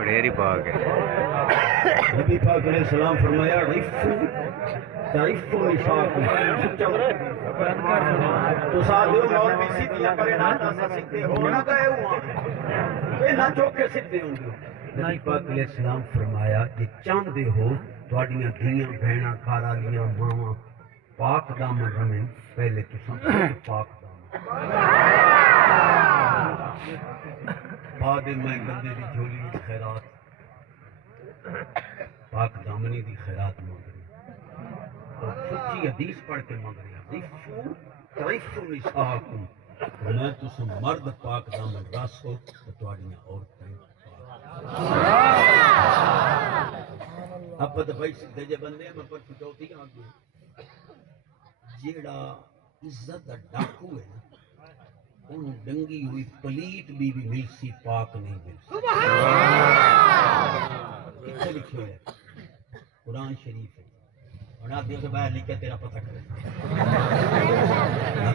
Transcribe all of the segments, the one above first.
وڈیری پاک ہے. نبی پاک علیہ السلام فرمایا تعریف نفاق تو ساتھیوں اور بھی سیدھیاں کرے نہ سکتے ہو نہ گئے ہوا نہ چوکے سیدھے ہوں گے. نبی پاک علیہ السلام فرمایا کہ چاہتے ہو تھوڑیاں دھیاں بہناں گھرالیاں ماواں پاک دامن رہیں پہلے تساں پاک دامن بعد میں بندے دی جھولی وچ خیرات پاک دامنی دی خیرات مانگ رہی اور سچی حدیث پڑھ کے مانگ رہی تعریف نساءکم میں تساں مرد پاک دامن رس ہو تو تھوڑیاں عورتیں آپ تو بھائی سیدھے جے بندے میں پر کٹوتی آ گئی جیڑا عزت دا ڈاکو ہے نا انہوں ڈنگی ہوئی پلیت بھی مل سی پاک نہیں مل سی. کتنے لکھے ہوئے قرآن شریف ہے اور آپ دیو سے باہر لکھ کے تیرا پتہ کرے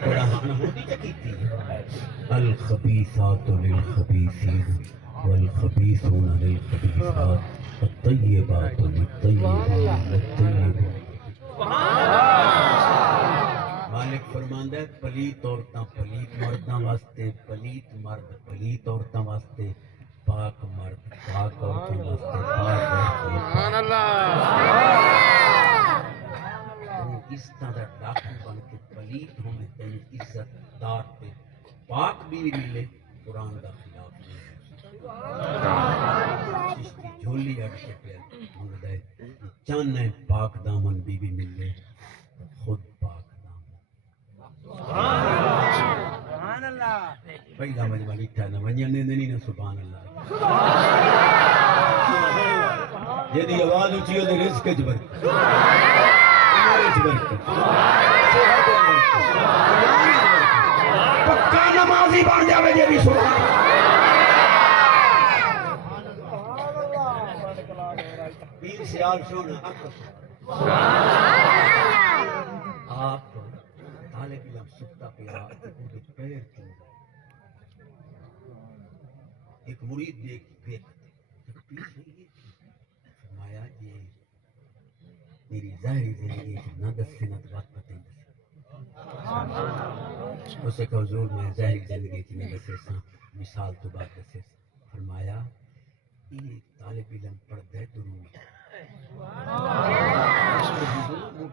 قرآن ہوتی چکیتی الخبیثات للخبیثین والخبیثون للخبیثات الطیبات للطیبین والطیبون. مالک فرماندا ہے پلیت عورتاں پلیت مرداں واسطے پلیت مرد پلیت عورتاں واسطے پاک مرد پاک عورتاں واسطے پاک عورتاں. سبحان اللہ. عزت دا ڈاکو بن کے پلیت ہونے تینوں عزت دار تے پاک بھی ملے قرآن دا خلاف چشتی جھولی اڑ کے پہ منگدا ہے چاہنا ہے پاک دامن بھی ملے خود پاک سبحان اللہ. پہلا مجمع لکھا نہ ونجن نہیں نہ سبحان اللہ. جدی آواز اچھی ہو تے رزق وچ برکت عمر وچ برکت صحت وچ برکت پکا نمازی بن جاوے جے بھی سبحان پیر سیال سونا آپ طالب علم سکتا پیا پیر کیوں ایک مرید دیکھتے فرمایا یہ میری ظاہری زندگی نہ دسے نہ بات پتہ اسے کہ حضور میں ظاہری زندگی کی میں دسے سا مثال تو بات دسے فرمایا یہ طالب علم پڑھتا ہے درود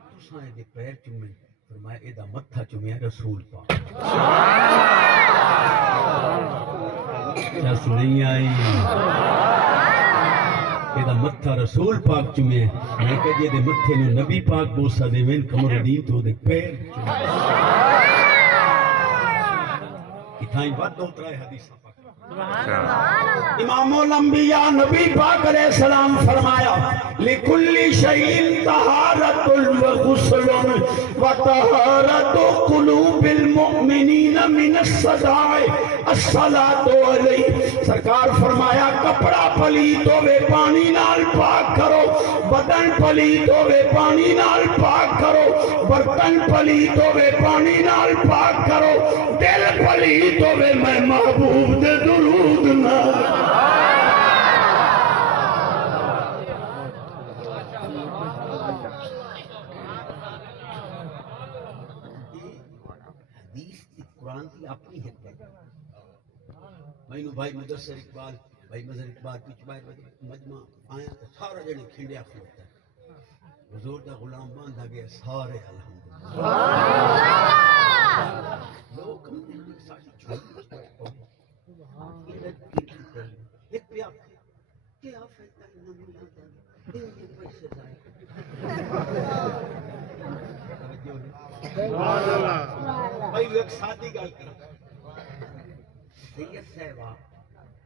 تساں دے پیر چومے فرمایا اے دا متھا چومیا رسول پاک. جس نہیں آئی اے دا متھا رسول پاک چومے میں کہ جے دے متھے نو نبی پاک بوسا دے وین قمر الدین تو دے پیر چومے اتھائی بات دو ترائے حدیثہ پاک. امام الانبیاء نبی پاک علیہ السلام فرمایا لکل شیء طہارت وغسل وطہارت قلوب المؤمنین من الصداع الصلاۃ علیہ. سرکار فرمایا کپڑا پلیت ہوے پانی نال پاک کرو بدن پلیت ہوے پانی نال پاک کرو برتن پلیت ہوے پانی نال پاک کرو دل پلیت ہوے میں محبوب دے درود نہ. حدیث کی قرآن کی اپنی حکمت میں بھائی مدثر اقبال بھائی مظہر اقبال پیچھ باہر مجمع آیا تو سارا جنے کھنڈیا کھلوتا ہے حضور دا غلام باندھا گیا سارے الحمدللہ لوگ کم دن میں ساری چھوٹی ایک پیا کیا فائدہ نہ ملا یہ پیسے جائے بھائی ایک سادی گل کر سید صاحبہ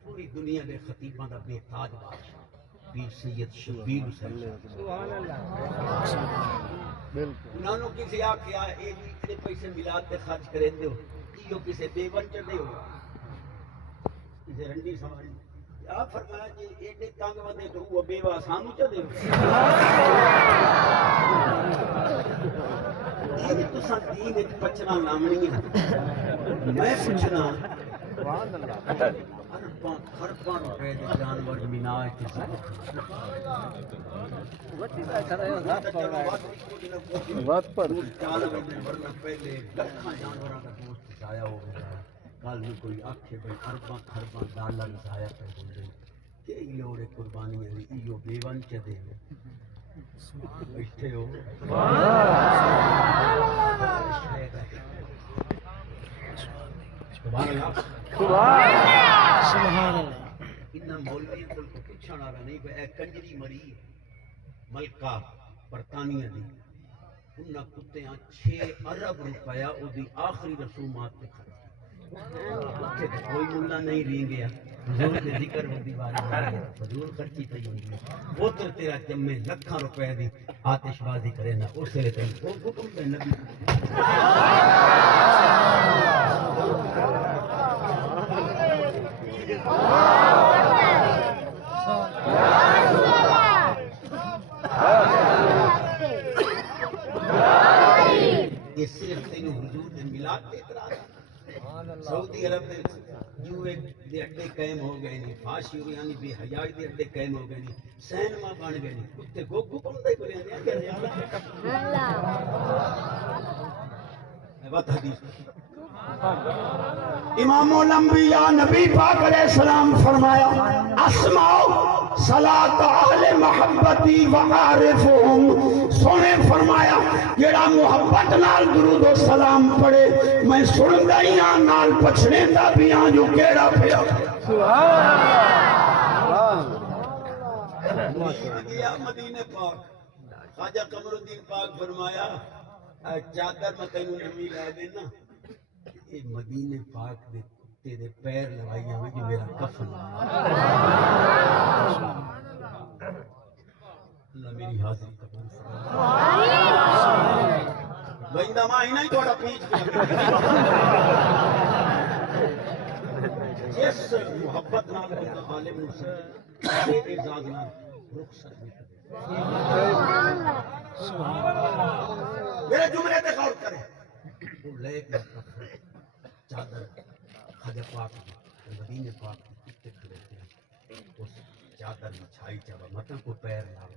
پوری دنیا دے خطیباں دا بے تاج بادشاہ پیر سید شبیر حسین سبحان اللہ. انہوں نے کسی آخیا اے جی اتنے پیسے میلاد تے خرچ کریں دے ہو کیوں کسی بیون چ دے ہو کسی رنڈی سواری آپ فرمایا جی ایڈے تنگ ودے تو وہ بیوہ سانو چ دے ہو یہ تو سن دین پچنا نامنی ہے میں پوچھنا ارباں خرباں روپے دے جانور میناج تے بات پر پہلے لکھاں جانوراں دا گوشت ضائع ہو گیا کل بھی کوئی آکھے بھئی ارباں خرباں ڈالر ضائع پہ ہوندے کہ لوڑے قربانیاں دی ایو بیون چ دے بیٹھے ہو سبحان اللہ سبحان اللہ انہاں مولویوں کول پوچھن والا نہیں کہ اے کنجری مری ملکہ برطانیہ دی انہاں کتیاں 6 ارب روپیہ او دی آخری رسومات تے خرچ اتھے تے کوئی ملا نہیں رین گیا حضور دے ذکر ہوندی واری حضور خرچی پئی ہوندی پوتر تیرا جمے لکھاں روپے دی آتش بازی کرے نا اس ویلے تے او حکم تے نبی یہ صرف تینوں حضور دے ملاد تے اعتراض سعودی عرب دے یو ایک دے اڈے قائم ہو گئے نہیں فاش یوریانی بے حیائی دے اڈے قائم ہو گئے نہیں سینما بن گئے نہیں کتے گوگو کمدے بولے ہیں کہ اللہ بات حدیث امام الانبیاء نبی پاک علیہ السلام فرمایا اسمعوا صلاۃ اہل محبتی وعارفہم سونے فرمایا جڑا محبت نال درود و سلام پڑھے میں سندا ہی ہاں نال پچھڑے دا بھی ہاں جو کیڑا پیا سبحان اللہ مدینے پاک خواجہ قمر الدین پاک فرمایا چادر میں تینوں نمی لے دینا یہ مدینے پاک دے کتے دے پیر لوائیاں ہوئی کہ میرا کفن اللہ میری حاضری قبول فرمائے بہندہ ماں ہی نہیں توڑا پیچھ جس محبت نال بندہ عالم نصر یہ اعزاز نال رخصت بھی کرے میرے جملے تے غور کریں وہ لے کے چادر خواجہ پاک مدینے پاک کتے کھڑے تھے اس چادر بچھائی چاہا مطلب کو پیر لاؤ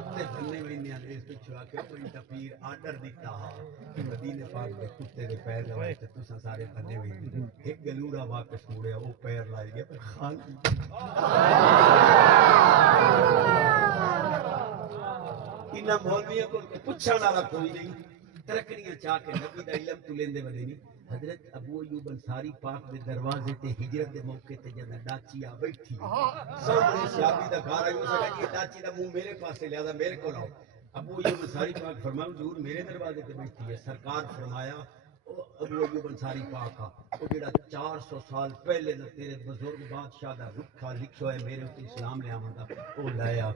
کتے بننے میں نہیں اس کو چھوا کے کوئی تپیر آڈر دیتا ہا مدینے پاک دے کتے دے پیر لوائے تے تساں سارے بننے میں ایک گلورا واپس موڑیا وہ پیر لائی گیا پر خان انہاں مولویوں کو پوچھن والا کوئی نہیں ترکڑیاں چاہ کے نبی دا علم تو لیندے ودے نہیں حضرت ابو ایوب انصاری پاک دے دروازے تے ہجرت دے موقع تے جب ڈاچی آ بیٹھی سامنے صحابی دا گھر آئی اس نے ڈاچی دا منہ میرے پاسے لیا میرے کو لاؤ ابو ایوب انصاری پاک فرمایا حضور میرے دروازے تے بیٹھی ہے سرکار فرمایا ابو ایوب انصاری پاک وہ جڑا 400 سال پہلے دا تیرے بزرگ بادشاہ دا رکھا لکھو ہے میرے تے اسلام لے آوندا او لایا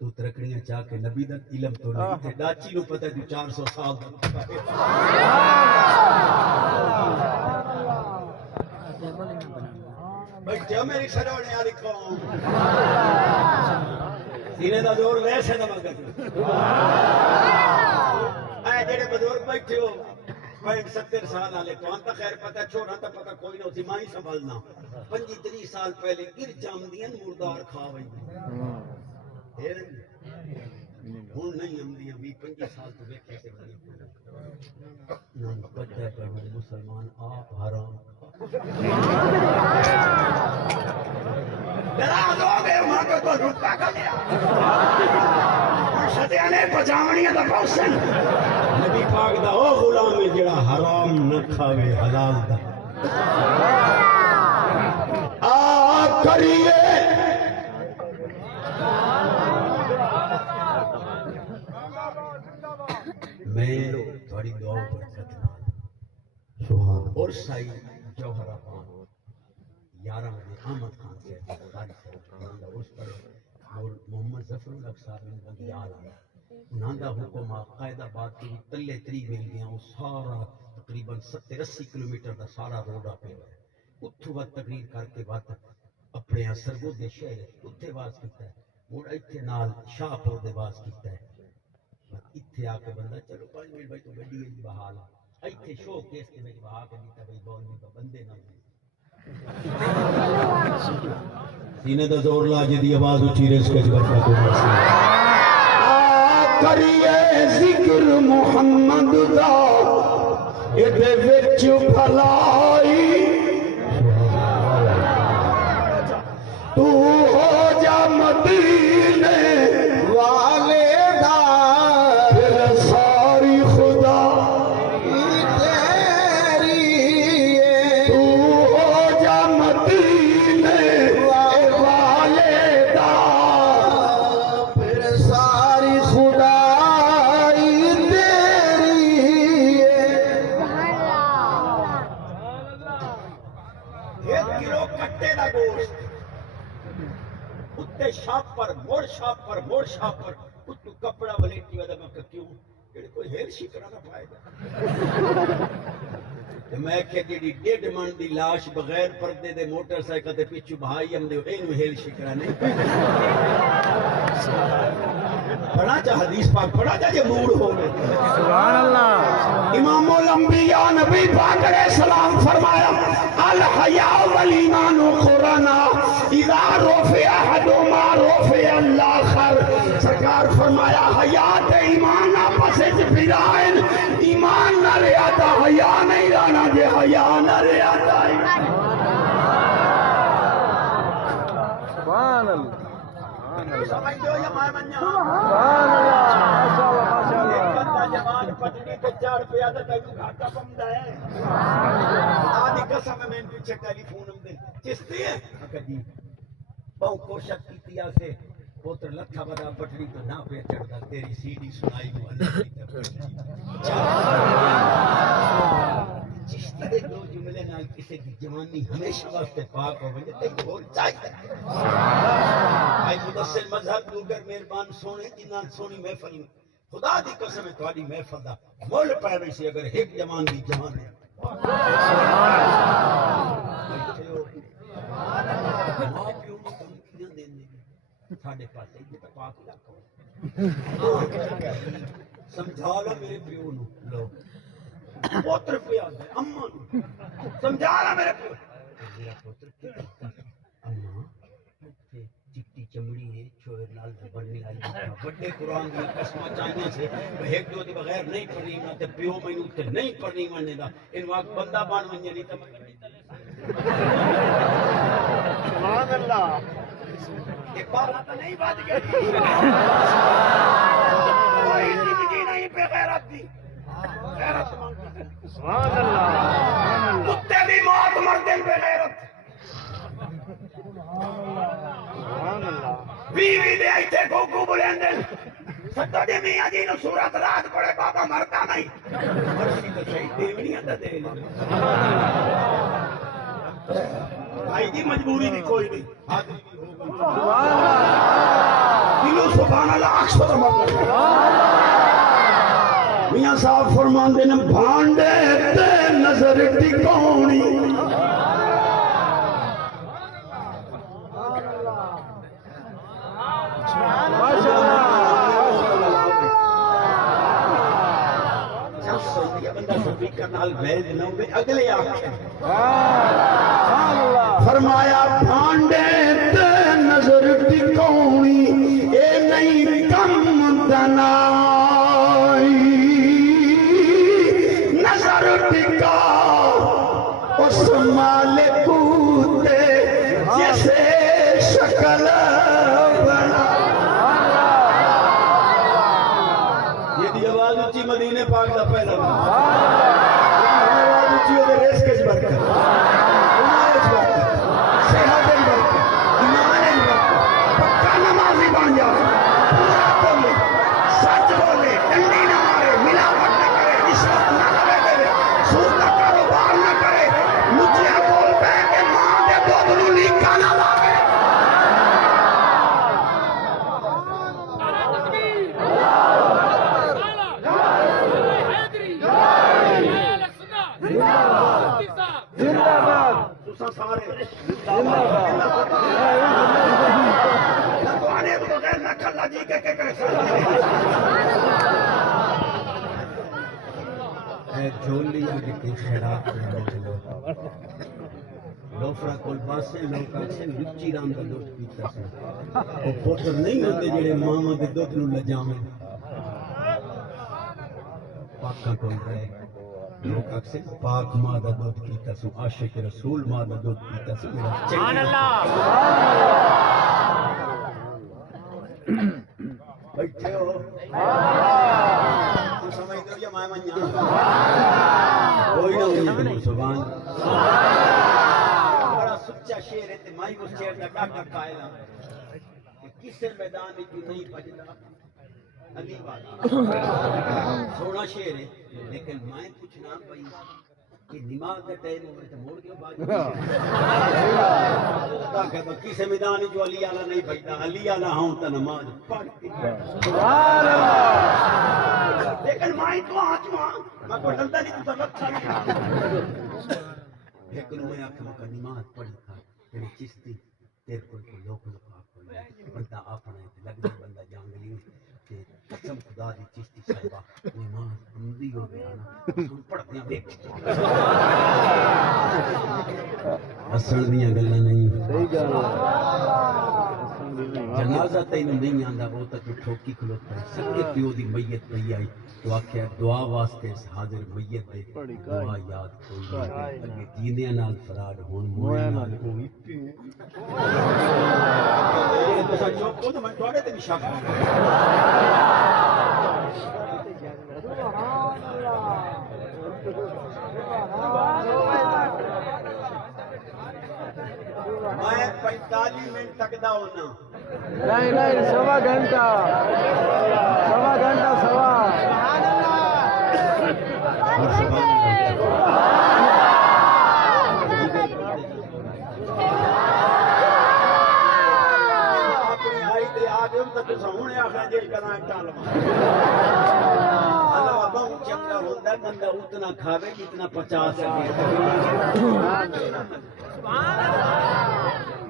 تو ترکڑیاں چاہ کے نبی دا علم تو نہیں تے ڈاچی نو پتہ ہے 400 سال دا بیٹھے میری سرونے والی قوم سینے دا زور ویسے دا مگر اے جڑے بزرگ بیٹھے ہو 65 سال والے تو انت خیر پتہ چھوڑا تا پتہ کوئی نہ اسی ماں ہی سنبھالنا 25 سال پہلے گر جامدیاں مردار کھا وئی ہوں نہیں آمدیاں 20-25 سال تو ویکھے سے بنی نہ پتہ ہے پر مسلمان آپ حرام ڈرا دو گے وہاں کو تو رکا کر لیا شدیاں نے پجاونیاں دا پوسن نبی پاک دا او غلام ہے جڑا حرام نہ کھاوے حلال دا آ کریے میں تھوڑی دعا برکت سبحان اور سائی جوہر آباد 11 بجے احمد خان سے بخاری سے اس پر محمد ظفر الحق صاحب نے بندیال آیا انہاں دا حکم قائد آباد کی تلے تری مل گیا وہ سارا تقریباً 70-80 کلومیٹر دا سارا روڈا پہ ہے اتھو وقت تقریر کر کے بات اپنے سرگو دے شہر اتھے باز کیتا ہے مڑ ایتھے نال شاہ پور دے باز کیتا ہے اتھے آ کے بندہ چلو 5 منٹ بھائی تو گڈی ہے بحال ایتھے شو کیس کے وچ بہا کے دیتا بھئی بولنی تو بندے نہ ہوئے سینے دا زور لا جدی آواز اچھی رزق اچ برکت ہو کریے ذکر محمد دا ایدے وچ بھلائی تو ہو جا مدینے والے دا پھر ساری خدا تیری تو ہو جا مدینے والے دا پھر ساری خدا شاپ پر موڑ شاپ پر تو کپڑا ولیٹی ودا میں کیوں کہ کوئی ہیل شکرا نہ پائے گا میں کہ جڑی 1.5 من دی لاش بغیر پردے دے موٹر سائیکل تے پیچھے بھائی ہم دے اینو ہیل شکرا نہیں پڑھا جا حدیث پاک پڑھا جا یہ موڑ ہو گئے سبحان اللہ امام الانبیاء نبی پاک علیہ السلام فرمایا الحیاء والایمان قرانا اذا رفع احدهما رفع الاخر سرکار فرمایا حیات ایمان آپس وچ پھرائن ایمان نہ رہتا حیا نہیں رہنا جے حیا نہ رہتا سبحان اللہ سمجھ دو یا میں منیا سبحان اللہ ماشاءاللہ ماشاءاللہ بندہ جوان پٹڑی تے چڑھ پیا تے تینوں گھاٹا پوندا ہے آدھی قسم میں پیچھے ٹیلی فون ہم دے چستی ہے کدی بہت کوشش کیتی اسے پوتر لکھا بڑا پٹڑی تو نہ پہ چڑھدا تیری سی ڈی سنائی نو اللہ کی طرف چشتی دے دو جملے نال کسی کی جوانی ہمیشہ واسطے پاک ہو وجے تے بول چاہیے بھائی مدثر مذہب دوگر مہربان سونے جنہ سونی محفل خدا دی قسم ہے تہاڈی محفل دا مول پے وی سی اگر ایک جوان دی جوان ہے ماں پیو نوں دھمکیاں دیندے ساڈے پاسے یہ تے پاک علاقہ سمجھا لا میرے پیو نوں لو پوتر پہ آتا ہے اماں نوں سمجھا لا میرے پیو میرا پوتر کیا کرتا ہے اماں چٹی چمڑی ہے چھوڑ لال بننے والی بڑے قرآن دی قسماں چاہیے سے ایک دو دی بغیر نہیں پڑھنی نہ تے پیو مینوں تے نہیں پڑھنی مننے دا ان وقت بندہ بن ونجے نہیں تے سبحان اللہ ایک بار آتا نہیں بات گئی کوئی زندگی نہیں بے غیرت دی غیرت مانگتی سبحان اللہ کتے بھی موت مردے بے غیرت سبحان اللہ بیوی دے ایتھے گوگو بلندن ستا دے میاں جی نو سورت رات پڑے بابا مرتا نہیں مرسی تو صحیح دیونیاں دا دے بھائی جی مجبوری بھی کوئی نہیں حاضری بھی ہوگی سبحان اللہ دلو سبحان اللہ اکثر مگر میاں صاحب فرماندے نے بھانڈے تے نظر ٹکاونی اگلے فرمایا بھانڈے تے نظر ٹکاونی اے نہیں کم دنائی نظر ٹکا اس مالک تے جیسے شکل بنا یہ دی آواز اچھی مدینے پاک دا پہلا آواز اچھی ہو دے ریس کے برکت عمر اس برکت صحت اس برکت ایمان اس برکت پکا نمازی بن جا پورا بولے سچ بولے ڈنڈی نہ مارے ملاوٹ نہ کرے رشوت نہ لے دے سود کا کاروبار نہ کرے لچیا بول پہ کہ ماں دے دودھ نو لیکا نہ لاگے سارے لگوانے تو بغیر نہ کھلا جی کے جھولی کے خیرات لوفڑا کول باسے لوگ آکھے لچی رام دا دودھ پیتا سی او پوتر نہیں ہوتے جڑے ماما دے دودھ نو لجاویں پاکاں کول گئے لوگ آکھے پاک ماں دا دودھ پیتا سو عاشق رسول ماں دا دودھ پیتا سو میرا سبحان اللہ بیٹھے ہو تو سمجھ دو یا مائے منیا کوئی نہ ہوئی سبحان بڑا سچا شیر ہے تے مائی اس شیر دا ڈاکا قائل ہے کہ کسے میدان میں کیوں نہیں بجدا علی والا سونا شیر ہے لیکن میں پوچھنا بھائی کہ نماز کا ٹائم ہوئے تو موڑ کیوں باجی تاکہ کسے میدان جو علی والا نہیں بجدا علی والا ہوں تو نماز پڑھ کے سبحان اللہ لیکن میں تو آج میں کو ڈلتا نہیں تو رکھا نہیں لیکن میں آکھا مکہ نماز پڑھی کھا تیرے چستی تیر کو لوگ لکھا کوئی بندہ اپنا لگنے بندہ جانگلی کہ قسم خدا دی چستی صاحبہ نماز بندی ہو گیا نا تم پڑھتے دیکھ اصل دیاں گلاں نہیں جنازہ تینوں نہیں آندا وہ تک ٹھوکی کھلوتا ہے سکے پیو دی میت پئی آئی تو آکھیا دعا واسطے اس حاضر میت دے دعا یاد کوئی اگے جیندیاں نال فراڈ ہون مویاں نال کوئی پیو تساں چوپ ہو تو میں تواڈے تے بھی شک میں 45 منٹ تک دا ہونا نہیں سوا گھنٹہ سوا اپنی آئی تے آ گئے تو تساں ہن آکھنا جے کراں ٹال اللہ بہت چنگا ہوندا بندہ اتنا کھاوے جتنا پچا سکے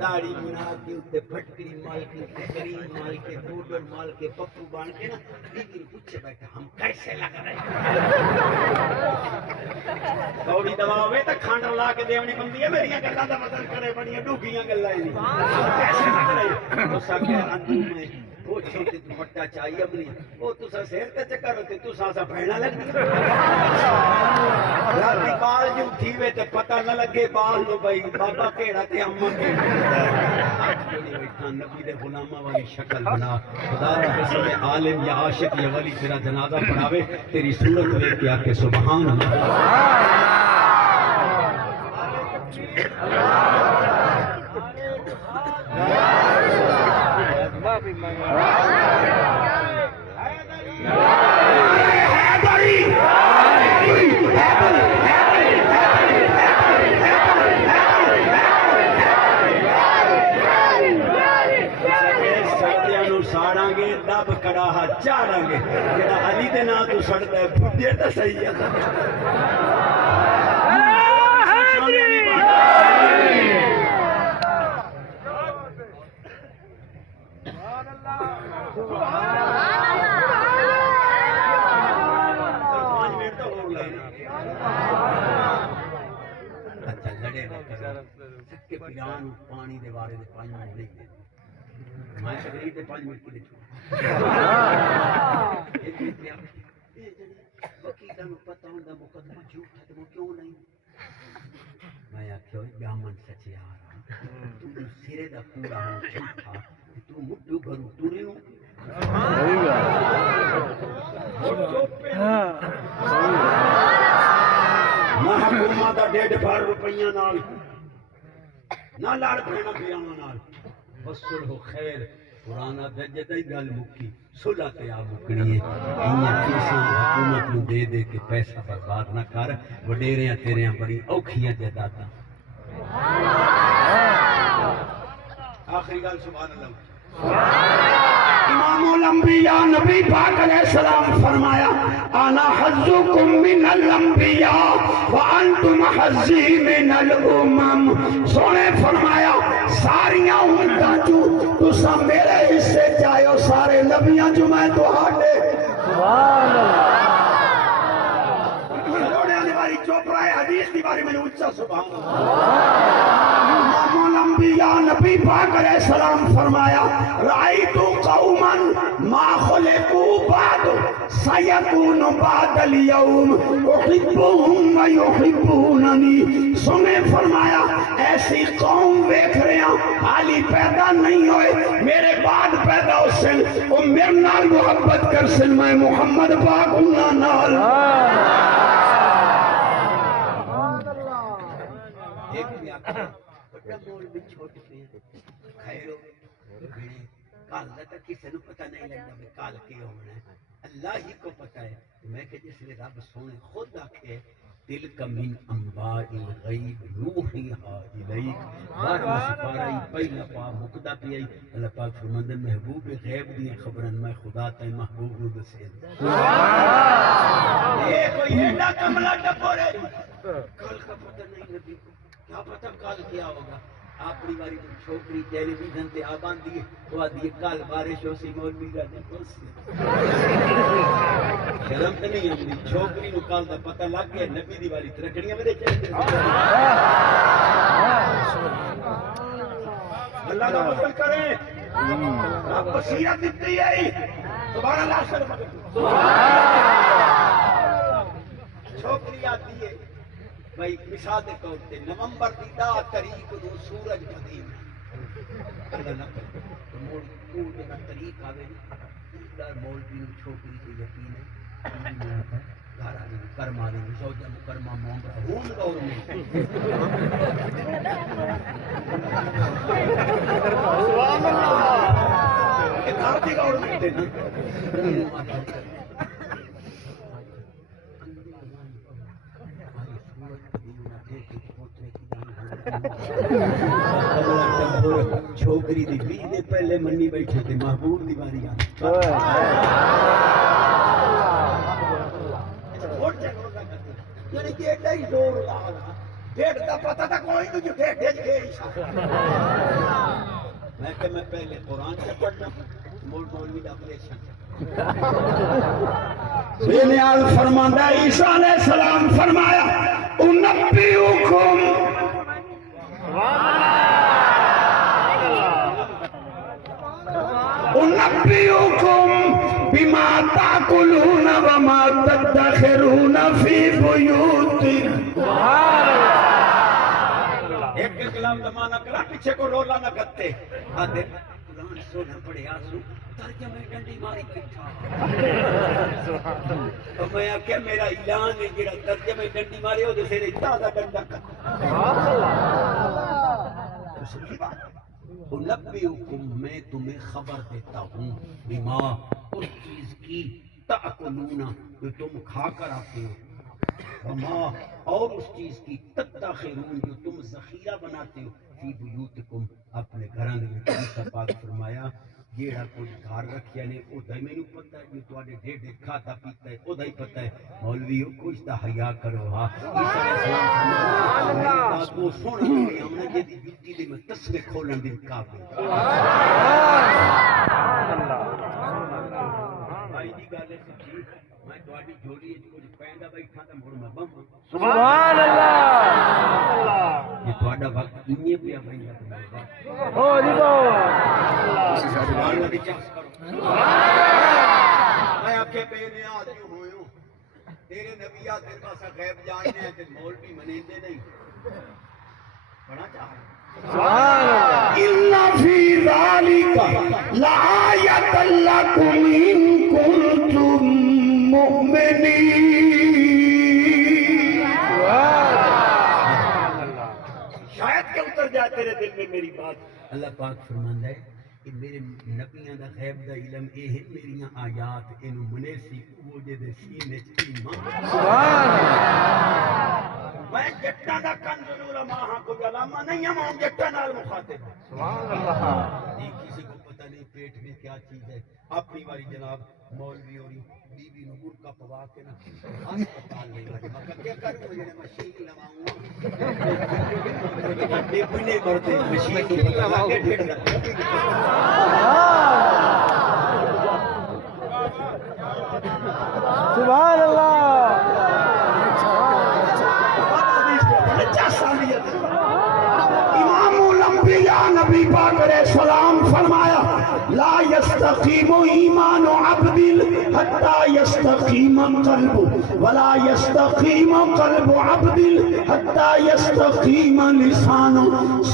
داڑھی بنا کے اتنے پھٹکری مال کے کریم مال کے پوڈر مال کے پپو بان کے نا لیکن پوچھے بیٹھا ہم کیسے لگ رہے ہیں تھوڑی دوا ہوئے تو کھانڈ لا کے دیونی بندی ہے میری گلاں دا مطلب کرے بڑی ڈوگیاں گلاں ہی نہیں کیسے لگ رہے ہیں اس کے اندر میں پوچھو تے دوپٹہ چاہیے اپنی او تسا سیر تے چکر ہوتے تسا سا بہنا لگی راتی بال جو تھیوے تے پتہ نہ لگے بال نو بھائی بابا کیڑا تے اماں کیڑا نبی دے غلاماں والی شکل بنا خدا دی قسم عالم یا عاشق یا ولی تیرا جنازہ پڑھاوے تیری صورت دیکھ کے آ کے سبحان اللہ ساڑاں گے دب کڑاہا چاڑاں گے جڑا علی دے نام تو سڑتا ہے بھڈے تے صحیح ہے اچھا لڑے سکے پیان پانی دے بارے دے 5 منٹ نہیں دے میں تقریر دے 5 منٹ کی لکھوں وکیلاں نوں پتہ ہوندا مقدمہ جھوٹ ہے تو کیوں نہیں میں آکھیا بیامن سچیار تو سرے دا پورا ہو جھوٹا تو مٹھو بھرو تو ریو محکومہ دا 1.5 روپیہ نال نہ لڑ پینا پیاواں نال بس صلح خیر پرانا دجدہ ہی گل مکی صلح تے آ مکنی ہے انہاں کیساں حکومت نوں دے دے کے پیسہ برباد نہ کر وڈیریاں تیریاں بڑی اوکھیاں جائیداداں آخری گل سبحان اللہ امام الانبیاء نبی پاک علیہ السلام فرمایا انا حظکم من الانبیاء وانتم حظی من الامم سونے فرمایا ساریاں امتاں تساں میرے حصے چاہو سارے نبیاں جو میں تہاڈے سبحان اللہ حدیث دی بارے میں اچھا سبحان اللہ امام الانبیاء نبی پاک علیہ السلام فرمایا رأیت قوما ما خلقوا بعد سیکون بعد اليوم احبهم و یحبوننی سنے فرمایا ایسی قوم دیکھ رہے ہیں حالی پیدا نہیں ہوئے میرے بعد پیدا ہو سن وہ میرے نال محبت کر سن میں محمد پاک انہاں نال ایک بھی آکھا بڑا مول بھی چھوٹ پہ خیرو کال لتا کسی نے پتہ نہیں لگتا میں کال کیا ہونا ہے اللہ ہی کو پتہ ہے میں کہ جس لئے رب سونے خود آکھے تلک من انباء الغیب نوحیہا الیک بارہ سپارہی پہلا پا مقدہ پی آئی اللہ پاک فرماندے محبوب غیب دی خبرن میں خدا تائی محبوب رو دسے کوئی ایڈا کملہ ٹپورے کل کا پتہ نہیں نبی کو کیا پتہ کال کیا ہوگا اپنی باری کو چھوکری ٹیلی ویژن تے آبان دیئے وہ دیئے کال بارش ہو سی مولوی کا نے کون سی شرم تے نہیں ہم دی چھوکری نو کال دا پتہ لگ گیا نبی دی باری ترکڑیاں میں دے چلتے اللہ کا مطلب کریں آپ بصیرت دیتی ہے سبحان اللہ شرم چھوکری آتی ہے بھائی مثال دے طور تے نومبر دی دا تاریخ نو سورج قدیم اللہ نہ کرے تو مول کو دے طریق آوے نا مول دی چھوکری تے یقین ہے گھر آنے کرما دے زوجہ مکرمہ مومرہ ہون دور میں سبحان اللہ یہ گھر دی گور میں تے نا چھوکری دی بھی دے پہلے منی بیٹھے تھے محبوب دی باری یعنی کہ ایڈا ہی زور لاغا ڈیٹ دا پتہ تھا کوئی تو جو ڈیٹ بھیج گئے میں کہ میں پہلے قرآن سے پڑھنا مولوی دا آپریشن بے نیاز فرماندہ عیسیٰ علیہ السلام فرمایا انبیوکم انبیوکم بما تاکلون وما تدخرون فی بیوتکم ایک کلام زمانہ کلا پیچھے کو رولا نہ کرتے آدھے قرآن سونا پڑے آسو ترجمہ ڈنڈی ماری کٹھا تو میں آکے میرا اعلان ہے جڑا ترجمہ ڈنڈی ماری ہو جیسے رہتا دا ڈنڈا کرتا صحیح بات انبیوکم میں تمہیں خبر دیتا ہوں بما اس چیز کی تاکلون جو تم کھا کر آتے ہو وما اور اس چیز کی تدخرون جو تم ذخیرہ بناتے ہو فی بیوتکم اپنے گھران میں کیسا پاک فرمایا جیڑا کوئی گھر رکھیا نے او دائی میں نو پتہ ہے جو تواڈے ڈیڈے کھاتا پیتا ہے او دائی پتہ ہے مولویو کچھ تا حیا کرو ہاں عیسیٰ علیہ السلام بات کو سونا کوئی ہم نے جدی جوتی دے میں تسمے کھولن دے کافی بھائی دی گالے سچی میں تواڈی جوڑی وچ کچھ پیندا بیٹھا تے مڑ میں بم سبحان اللہ یہ تواڈا وقت انہی پیا بھائی ہو جی سبحان اللہ دی چاس کرو میں آکے بے نیاز یوں ہوئے تیرے نبیات تیرے پاس غیب جاننے ہیں تے مولوی منیندے نہیں بڑا چاہے إِنَّ فِي ذَلِكَ لَآيَةً لَكُمْ إِن كُنتُم مُؤْمِنِينَ شاید کہ اتر جائے تیرے دل میں میری بات اللہ پاک فرماندا ہے کہ میرے نبیاں دا غیب دا علم اے ہے میریاں آیات اینو منیسی وہ جے دے سینے چ ایمان سبحان اللہ میں جٹا دا کنز العلماء ہاں کو علامہ نہیں ہم جٹا نال مخاطب سبحان اللہ کسی کو پتہ نہیں پیٹ میں کیا چیز ہے اپنی باری جناب مولوی اور بی بی نو برقع پوا کے نا ہسپتال لے گئے میں کیا کروں یہ مشین لگاؤں دیکھنے مرتے مشین لگا کے ڈھیر کرتے سبحان اللہ نبی پاک علیہ السلام فرمایا لا یستقیم ایمان عبد حتی یستقیم قلب ولا یستقیم قلب عبد حتی یستقیم لسان.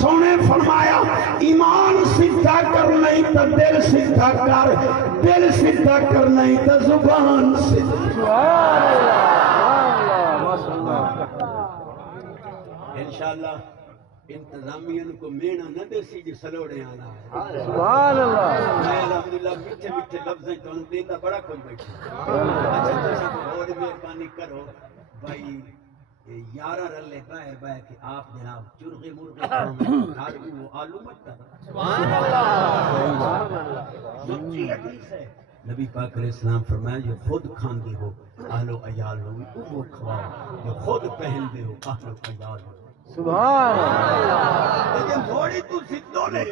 سونے فرمایا ایمان سیدھا کر نہیں تو دل سیدھا کر, دل سیدھا کر نہیں تو زبان سیدھا. انشاءاللہ انتظامیہ کو مینا نہ دے سی جو سلوڑے آنا ہے. سبحان اللہ. میں الحمدللہ میٹھے میٹھے لفظیں تو انہوں دیتا بڑا کچھ بیٹھا. اچھا تسی اور مہربانی کرو بھائی یارہ رلے بائے بائے کہ آپ جناب چرغے مرغے کھار وہ آلو مت کر. سبحان اللہ. سچی حدیث ہے. نبی پاک علیہ السلام فرمایا جو خود کھاندے ہو اہل و عیال ہو وہ کھواؤ, جو خود پہندے ہو اہل و عیال ہو. سبحان اللہ. جے موڑی تو سدھو لے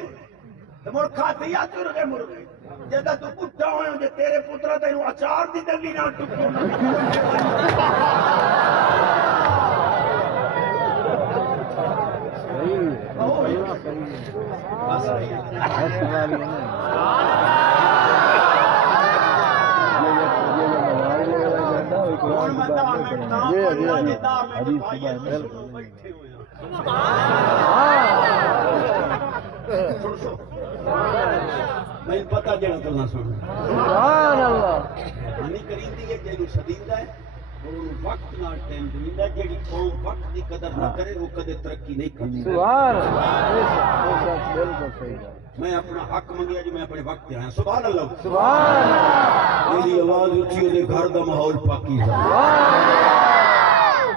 تو مڑ کھاتے یا چرغے مرغے جدا تو کٹا ہوئے جے تیرے پترا تینوں اچار دی دلی نہ ٹکو. میں پتا جڑا تلا سن سبحان اللہ. ہنی کریندی ہے جنوں سدیندا ہے اور وقت نال ٹائم دیندا. جڑی قوم وقت دی قدر نہ کرے وہ کدے ترقی نہیں کرتی. سبحان اللہ. بالکل صحیح ہے. میں اپنا حق منگیا جی میں اپنے وقت تے آیا. سبحان اللہ. سبحان اللہ. میری آواز اونچی دے گھر دا ماحول پاکیزہ.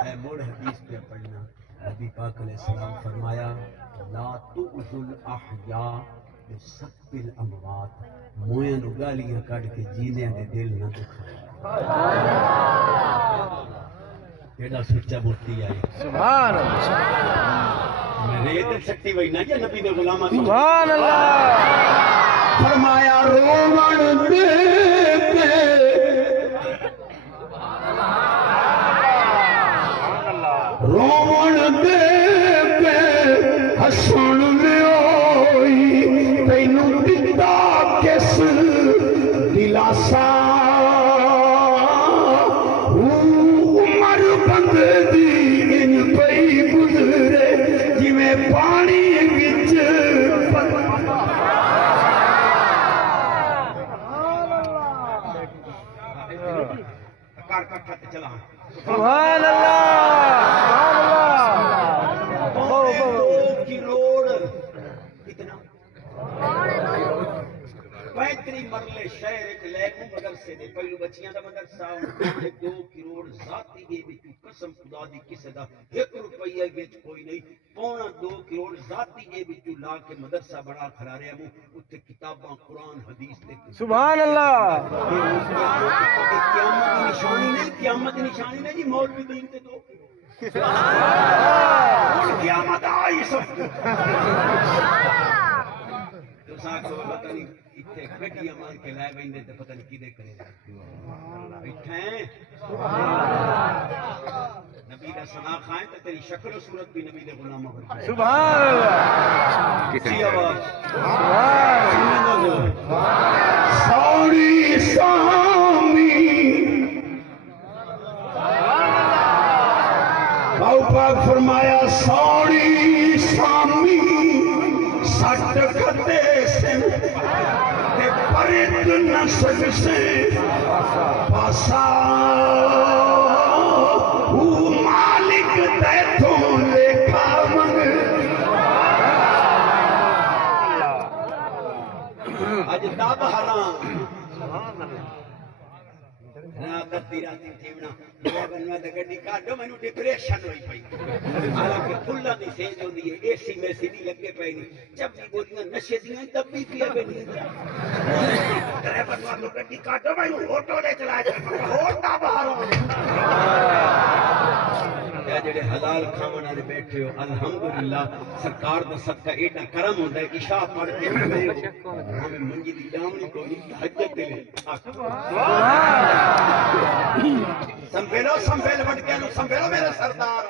اے موڑ حدیث پہ پڑھنا. نبی پاک علیہ السلام فرمایا لا تؤذوا الاحیاء بسب الاموات. مویاں نو گالیاں کڈ کے جیندیاں دے دل نہ دکھاؤ. ایڈا سچا موتی آئی. سبحان اللہ. میں ریت سکتی وئی نہ جے نبی دے غلاماں دی. سبحان اللہ. فرمایا رومن دے رومن دے ہسن ہوئی تینوں دتا کس دلاسا. عمر بندے دی ان پئی گزرے جویں پانی وچ چلا. سبحان اللہ. پینتری مرلے شہر ایک لیکو مدرسے دے پہلو بچیاں دا مدرسہ 2 کروڑ ذاتی دے وچ قسم خدا دی کسے دا 1 روپیہ وچ کوئی نہیں. 2 کروڑ ذاتی دے وچ لا کے مدرسہ بڑا کھڑا رہیا مو اوتے کتاباں قرآن حدیث دے. سبحان اللہ. قیامت دی نشانی نہیں, قیامت دی نشانی نہیں جی مولوی دین تے دو. قیامت آئی سب تو ساکھو پتہ نہیں اتنے گڈیاں مان کے لائے ویندے تے پتہ نہیں کدے کرے بیٹھے ہیں. نبی دا ثنا کھائیں تے تیری شکل و صورت بھی نبی دے غلاماں ورگی. سبحان اللہ. کسی آواز سبحان اللہ. سوری سامی باو پاک فرمایا سوری سامی سٹ کھتے سے تے پرد نہ سک سے پاسا او مالک تے تو لکھا منگ. اج دب حرام کرتی راتی تھیونا بنوا تے گڈی کاڈو مینوں ڈپریشن ہوئی پئی. حالانکہ کھلا دی سینج ہوندی ہے اے سی میں سی نہیں لگے پئی نہیں جب بھی گولیاں نشے دیاں تب بھی پیا پئی نہیں. ڈرائیور نو گڈی کاڈو مینوں ہوٹل دے چلا جا ہوٹا باہر یا جڑے حلال کھاون والے بیٹھے ہو الحمدللہ سرکار دا صدقہ ایڈا کرم ہوندا ہے. عشاء پڑھ کے ہمیں منجی دی دامنی کو نہیں تہجد دے سنبھیلو سنبھیل وٹکے نو سنبھیلو میرے سردار.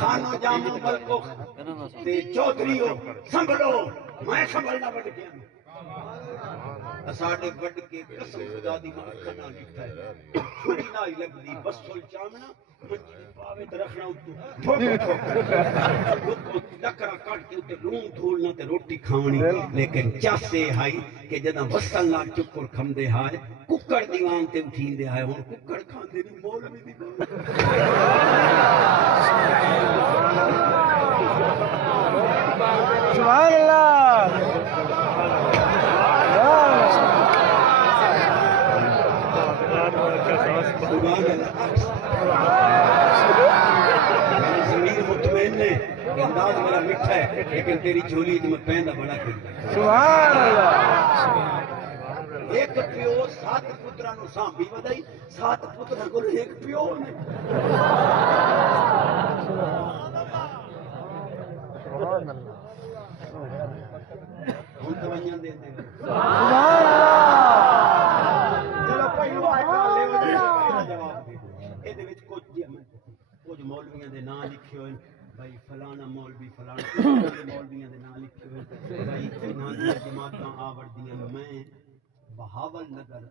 خانو جامو بلکو تے چودھری ہو سنبھلو میں سنبھلنا بڑھ گیا ساڑھے بڑھ کے قسم خدا دی ماں کھنا لکھتا ہے چھوڑی نہ ہی لگ دی بس سل چامنا منجی پاوے تے رکھنا اتو لکرا کٹ کے اتنے روم دھولنا تے روٹی کھاونی لیکن چاسے ہائی کہ جدہ وصل نہ چکر کھم دے ہائے ککڑ دیوان تے اٹھین دے ہائے ہون ککڑ کھان دے نہیں مولوی دی سبحان اللہ ضمیر مطمئن ہے انداز میرا مٹھا ہے لیکن تیری جھولی میں پہننا بڑا کھلتا سبحان اللہ ایک پیو سات پترا نو سانبھی ودائی سات پترا کو ایک پیو نے سبحان اللہ ہم توجہ دے دیں سبحان اللہ چلو پہلو آئے لے وجہ جواب دے اے دے وچ کچھ مولویاں دے نام لکھے ہوئے بھائی فلانا مولوی فلانا مولویاں دے نام لکھے ہوئے بھائی انہاں دی جماعتاں آوردیاں میں بہاول نگر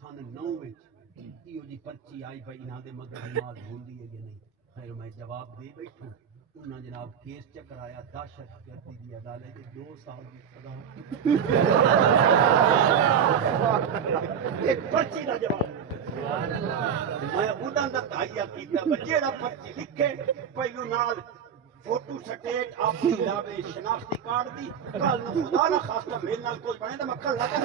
سن 9 وچ ایو جی پرچی آئی بھائی انہاں دے مگر نماز ہوندی ہے یا نہیں خیر میں جواب دے بیٹھوں انہاں جناب کیس چکرایا دہشت گردی دی عدالت 2 سال دی سزا ایک پرچی دا جواب میں اُدان دا تحیہ کیتا جیڑا پرچی لکھے پہلو نال فوٹو سٹیٹ اپنی لاوے شناختی کارڈ دی کل نو خدا نہ خاصہ میل نال کوئی بنے تے میں کل لگا نہ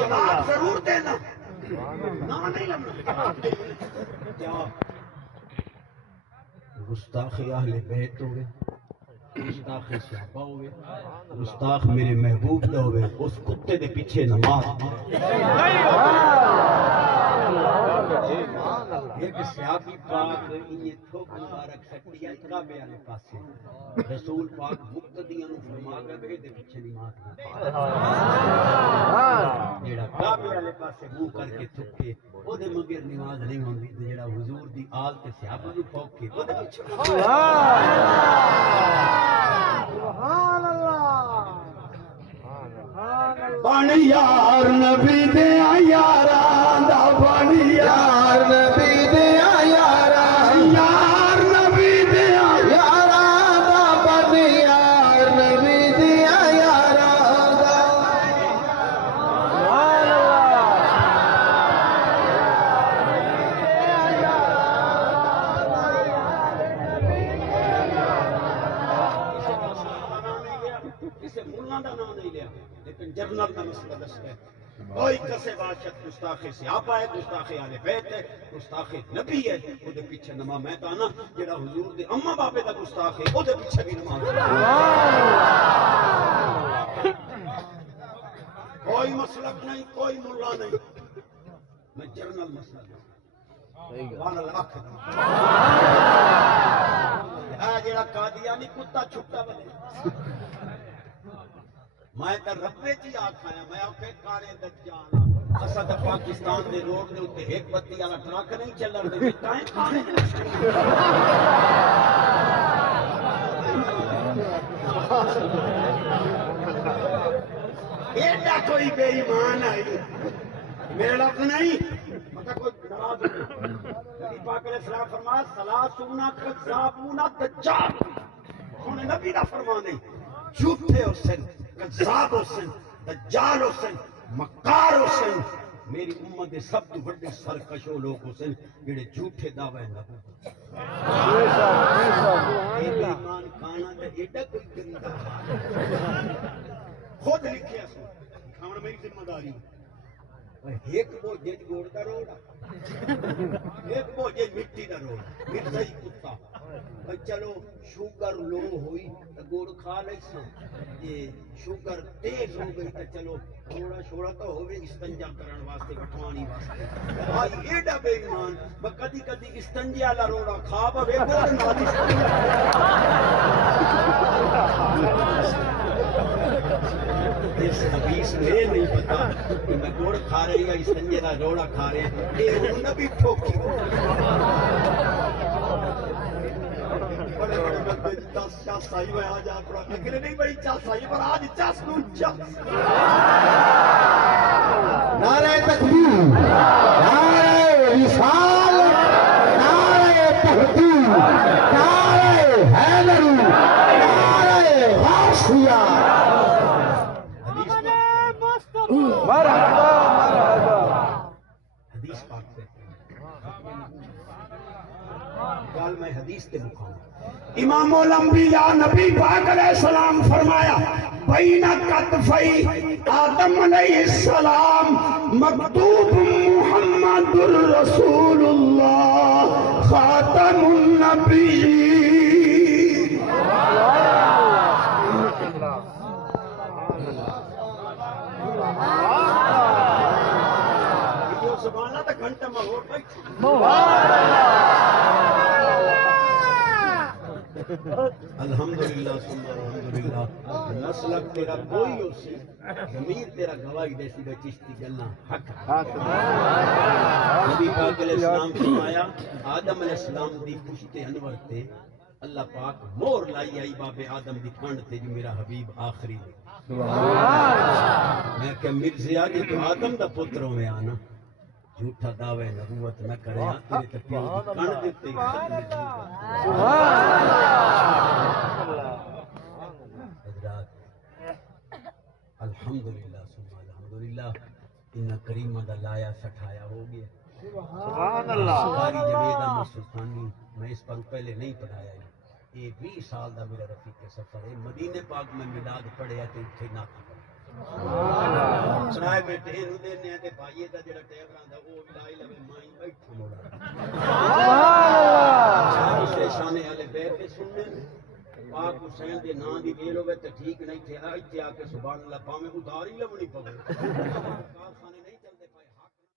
جواب ضرور دینا نہ نہیں لگنا کیا گستاخ اہل بیت ہوئے گستاخ صحابہ ہوئے گستاخ میرے محبوب دا ہوئے اس کتے دے پیچھے نماز ایک صحابی پاک یہ تھوک مبارک سکتی ہے کعبے والے پاسے رسول پاک مقتدیاں نو فرما کے دے پیچھے نماز جیڑا کعبے والے پاسے منہ کر کے تھکے او دے مگر نماز نہیں ہوندی جیڑا حضور دی آل تے صحابہ نو پوکے او دے پیچھے سبحان اللہ بن یار نبی دے یاراں دا بن یار نبی دے یاراں یار نبی دے یاراں دا بن یار نبی دے یاراں دا سبحان اللہ اسے مولا دا نام نہیں لیا لیکن جنرل کا مسئلہ دس ہے کوئی کسے باشد گستاخ صحابہ ہے گستاخ اہل بیت ہے گستاخ نبی ہے او دے پیچھے نماز میں کہنا جڑا حضور دے اما بابے دا گستاخ ہے او دے پیچھے بھی نماز کوئی مسلک نہیں کوئی مولا نہیں میں جنرل مسئلہ سبحان اللہ جڑا قادیانی کتا چھٹا بنے میں تے ربے چی آکھایا میں آکھے کارے دجال اسا تے پاکستان دے روڈ دے اوتے ایک بتی والا ٹرک نہیں چلن دے کائیں کھانے ایڈا کوئی بے ایمان آئی میرے لفظ نہیں مطلب کوئی ناراض نبی پاک علیہ السلام فرمایا ثلاثون کذابون دجال ہن نبی دا فرمان نہیں جھوٹے حسین کذاب حسین دجال حسین مکار حسین میری امت دے سب تو بڑے سرکشو لوگ حسین جڑے جھوٹے دعوے نبوت ایمان کھانا تے ایڈا کوئی گندا خود لکھیا سو کھانا میری ذمہ داری ایک وہ جج گوڑ دا روڑا ایک موجے مٹی دا روڑا مرزا ہی کتا بھئی چلو شوگر لو ہوئی تو گوڑ کھا لئی سا یہ شوگر تیز ہو گئی تو چلو تھوڑا شوڑا تو ہوئے استنجا کرن واسطے بٹھوانی واسطے آئی ایڈا بے ایمان کدی کدی استنجا لا روڑا کھا بے گوڑ نال اس حدیث میں نہیں پتا کہ میں گوڑ کھا رہے یا استنجے کا روڑا کھا رہے یہ انہوں نے بھی ٹھوکی بڑے بڑے بندے چس چس آئی میں آج آپ رہا لیکن نہیں بڑی چس آئی پر آج چس نو چس نعرہ تکبیر نعرہ رسالت نعرہ تحقیق نعرہ حیدری نعرہ غوثیہ مرحبا حدیث پاک سے قال میں حدیث کے مقام امام الانبیاء نبی پاک علیہ السلام فرمایا بین کتفی آدم علیہ السلام مکتوب محمد رسول اللہ خاتم النبیین سبحان اللہ تا گھنٹہ میں اور بھائی الحمدللہ ثم الحمدللہ نسلک تیرا کوئی ہو سی ضمیر تیرا گواہی دے سی بے چشتی گلنا حق نبی پاک علیہ السلام فرمایا آدم علیہ السلام دی پشت انور تے اللہ پاک مور لائی آئی باب آدم دی کھنڈ تے جو میرا حبیب آخری ہے میں کہ مرزیا جی تو آدم دا پتروں میں آنا جھوٹا دعوے نبوت نہ کرے تیرے تے پیو دی کھنڈ دیتے ہی ختم حضرات الحمدللہ ثم الحمدللہ ان کریمہ دا لایا سٹھایا ہو گیا سبحان اللہ ساری جوید احمد سلطانی میں اس پر پہلے نہیں پڑھایا یہ 20 سال دا میرا رفیق سفر ہے مدینے پاک میں میلاد پڑھیا تے اتھے نہ سنائے بیٹے انہوں دینے ہیں تے بھائیے دا جڑا ٹیبران دا وہ لائی لوے مائیں بیٹھا موڑا اسے شانے والے بیٹھے سننے پاک حسین دے نام دی ویل ہوئے تے ٹھیک نہیں تھے آئیتے آ کے سبحان اللہ پاویں ادھاری لونی پوے